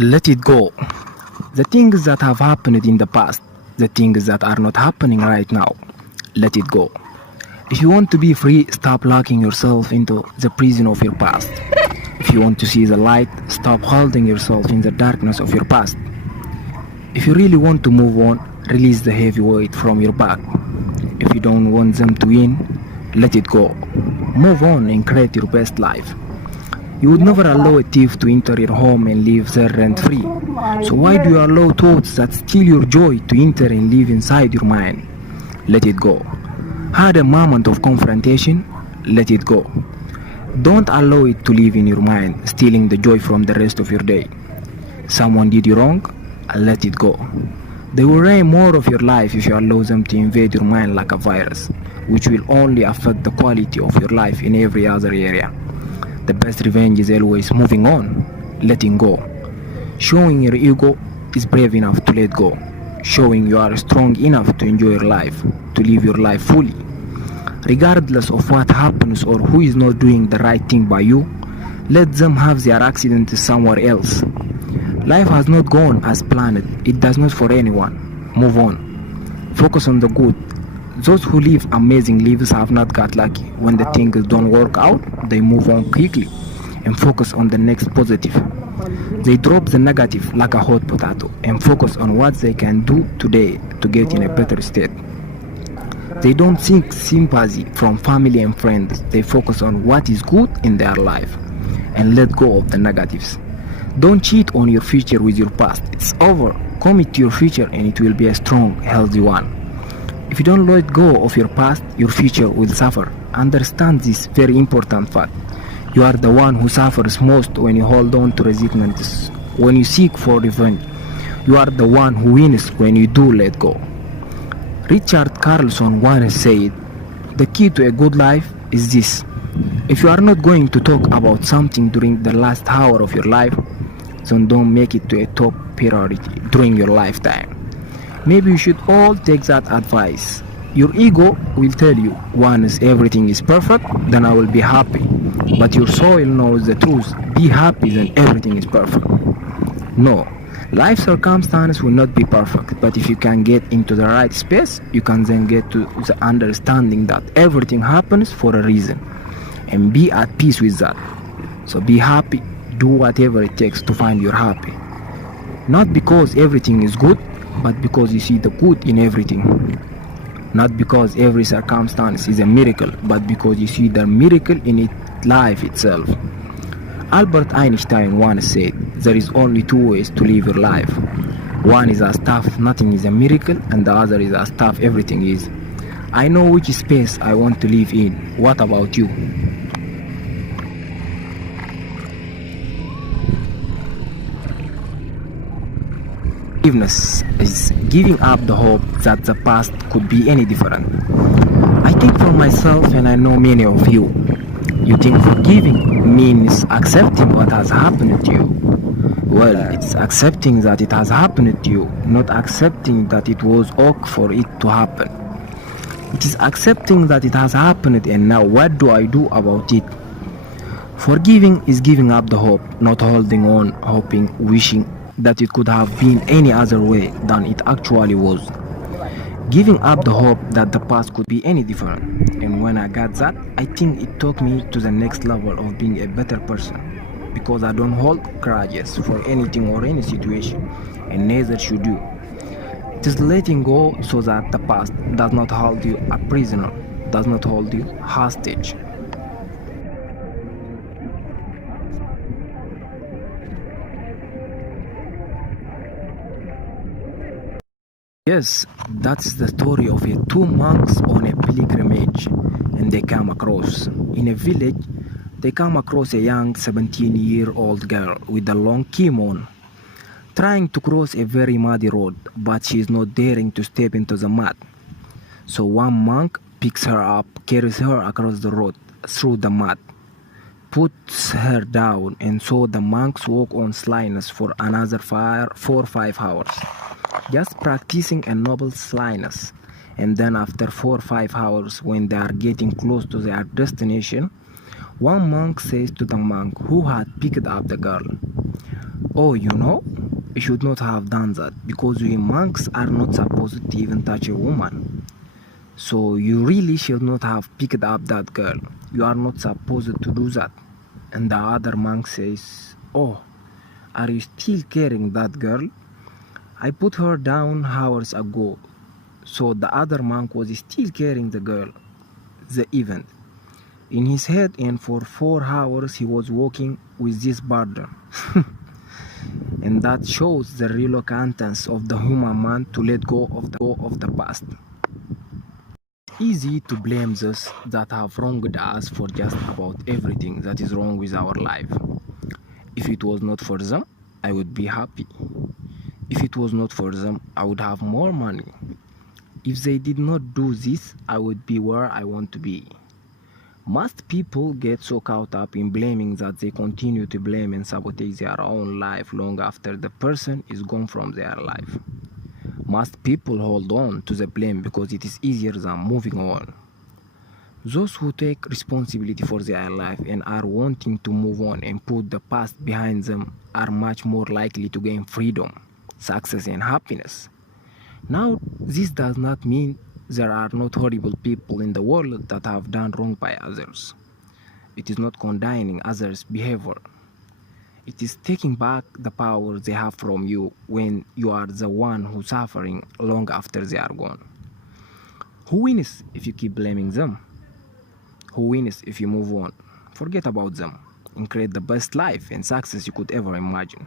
Let it go. The things that have happened in the past, the things that are not happening right now, let it go. If you want to be free, stop locking yourself into the prison of your past. If you want to see the light, stop holding yourself in the darkness of your past. If you really want to move on, release the heavy weight from your back. If you don't want them to win, let it go. Move on and create your best life. You would never allow a thief to enter your home and live there rent free. So why do you allow thoughts that steal your joy to enter and live inside your mind? Let it go. Had a moment of confrontation? Let it go. Don't allow it to live in your mind, stealing the joy from the rest of your day. Someone did you wrong? Let it go. They will drain more of your life if you allow them to invade your mind like a virus, which will only affect the quality of your life in every other area. The best revenge is always moving on, letting go. Showing your ego is brave enough to let go. Showing you are strong enough to enjoy your life, to live your life fully. Regardless of what happens or who is not doing the right thing by you, let them have their accident somewhere else. Life has not gone as planned. It does not for anyone. Move on. Focus on the good. Those who live amazing lives have not got lucky. When the things don't work out, they move on quickly and focus on the next positive. They drop the negative like a hot potato and focus on what they can do today to get in a better state. They don't seek sympathy from family and friends. They focus on what is good in their life and let go of the negatives. Don't cheat on your future with your past. It's over. Commit to your future and it will be a strong, healthy one. If you don't let go of your past, your future will suffer. Understand this very important fact. You are the one who suffers most when you hold on to resentments, when you seek for revenge. You are the one who wins when you do let go. Richard Carlson once said, "The key to a good life is this. If you are not going to talk about something during the last hour of your life, then don't make it to a top priority during your lifetime." Maybe you should all take that advice. Your ego will tell you, once everything is perfect, then I will be happy. But your soul knows the truth. Be happy, then everything is perfect. No, life circumstances will not be perfect, but if you can get into the right space, you can then get to the understanding that everything happens for a reason, and be at peace with that. So be happy, do whatever it takes to find your happy. Not because everything is good, but because you see the good in everything. Not because every circumstance is a miracle, but because you see the miracle in life itself. Albert Einstein once said, "There is only two ways to live your life. One is as tough nothing is a miracle, and the other is as tough everything is." I know which space I want to live in. What about you? Forgiveness is giving up the hope that the past could be any different. I think for myself, and I know many of you, you think forgiving means accepting what has happened to you. Well, it's accepting that it has happened to you, not accepting that it was okay for it to happen. It is accepting that it has happened and now what do I do about it? Forgiving is giving up the hope, not holding on, hoping, wishing that it could have been any other way than it actually was. Giving up the hope that the past could be any different. And when I got that, I think it took me to the next level of being a better person. Because I don't hold grudges for anything or any situation, and neither should you. It is letting go so that the past does not hold you a prisoner, does not hold you hostage. Yes, that's the story of two monks on a pilgrimage, and they come across. In a village, they come across a young 17-year-old girl with a long kimono, trying to cross a very muddy road, but she is not daring to step into the mud. So one monk picks her up, carries her across the road through the mud, puts her down, and so the monks walk on slyness for another 4 or 5 hours. Just practicing a noble slyness, and then after 4 or 5 hours, when they are getting close to their destination, one monk says to the monk who had picked up the girl, Oh, you should not have done that because we monks are not supposed to even touch a woman. So you really should not have picked up that girl. You are not supposed to do that. And the other monk says, "Oh, are you still carrying that girl? I put her down hours ago." So the other monk was still carrying the girl, the event, in his head, and for 4 hours he was walking with this burden. And that shows the reluctance of the human man to let go of the past. Easy to blame those that have wronged us for just about everything that is wrong with our life. If it was not for them, I would be happy. If it was not for them, I would have more money. If they did not do this, I would be where I want to be. Most people get so caught up in blaming that they continue to blame and sabotage their own life long after the person is gone from their life. Most people hold on to the blame because it is easier than moving on. Those who take responsibility for their life and are wanting to move on and put the past behind them are much more likely to gain freedom, success, and happiness. Now, this does not mean there are not horrible people in the world that have done wrong by others. It is not condoning others' behavior. It is taking back the power they have from you when you are the one who's suffering long after they are gone. Who wins if you keep blaming them? Who wins if you move on, forget about them, and create the best life and success you could ever imagine?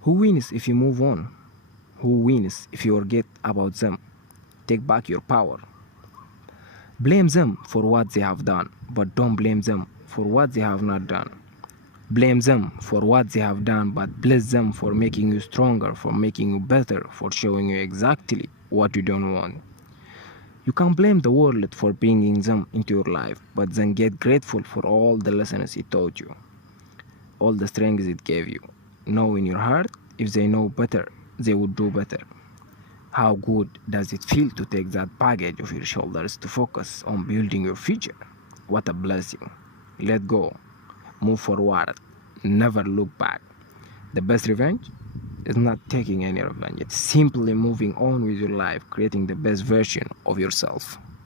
Who wins if you move on? Who wins if you forget about them? Take back your power. Blame them for what they have done, but don't blame them for what they have not done. Blame them for what they have done, but bless them for making you stronger, for making you better, for showing you exactly what you don't want. You can blame the world for bringing them into your life, but then get grateful for all the lessons it taught you, all the strength it gave you. Know in your heart, if they know better, they would do better. How good does it feel to take that baggage off your shoulders to focus on building your future? What a blessing. Let go. Move forward. Never look back. The best revenge is not taking any revenge. It's simply moving on with your life, creating the best version of yourself.